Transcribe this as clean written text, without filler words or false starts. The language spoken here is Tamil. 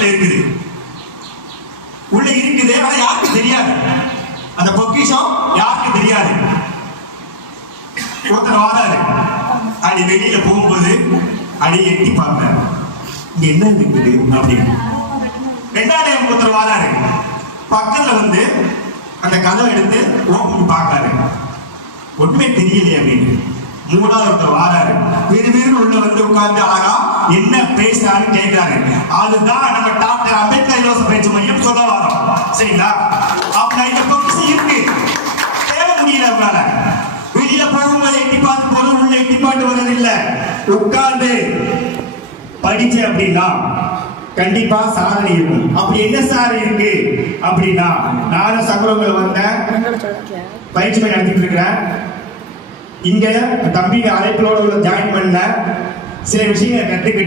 பக்கத்துல இருக்குது, உள்ள இருக்குது, ஆனா யாருக்கு தெரியாது. அந்த பொக்கிஷம் யாருக்கு தெரியாது. ஒருத்தர் வாராரு, அப்படி வெளியில போகும்போது அடி எட்டி பார்த்தாரு, இங்க என்ன இருக்குது அப்படின்னு. ரெண்டாவது டைம் ஒருத்தர் வாராரு, பக்கத்துல வந்து அந்த கதவை எடுத்து ஓப்பன் பார்க்காரு, ஒண்ணுமே தெரியலையே அப்படின்னு. மூணாவது ஒருத்தர் வாராரு, விறுவிறு உள்ள வந்து உட்கார்ந்து அழகா என்ன பேசுறான்னு கேட்கிறாரு. அதுதான் நம்ம டாக்டர் அம்பேத்கர் இலவச பயிற்சி மையம் சொல்ல வரோம். சரிங்களா? அப்ப இந்த பொக்கிஷம் இருக்கு, தேட முடியல அவங்களால. வெளியில போகும்போது எட்டி பார்த்து போறது, உள்ள எட்டி பார்த்து வர்றது இல்ல. உட்கார்ந்து படிச்ச அப்படின்னா கண்டிப்பா சாதனை இருக்கும். அப்படி என்ன சார் இருக்கு அப்படின்னா, நானும் சகோதரர்கள் வந்த பயிற்சி மையம் நடத்திட்டு இருக்கிறேன். இங்க தம்பிங்க அழைப்புகளோட ஜாயின் பண்ண சில விஷயங்களை கற்றுக்கிட்ட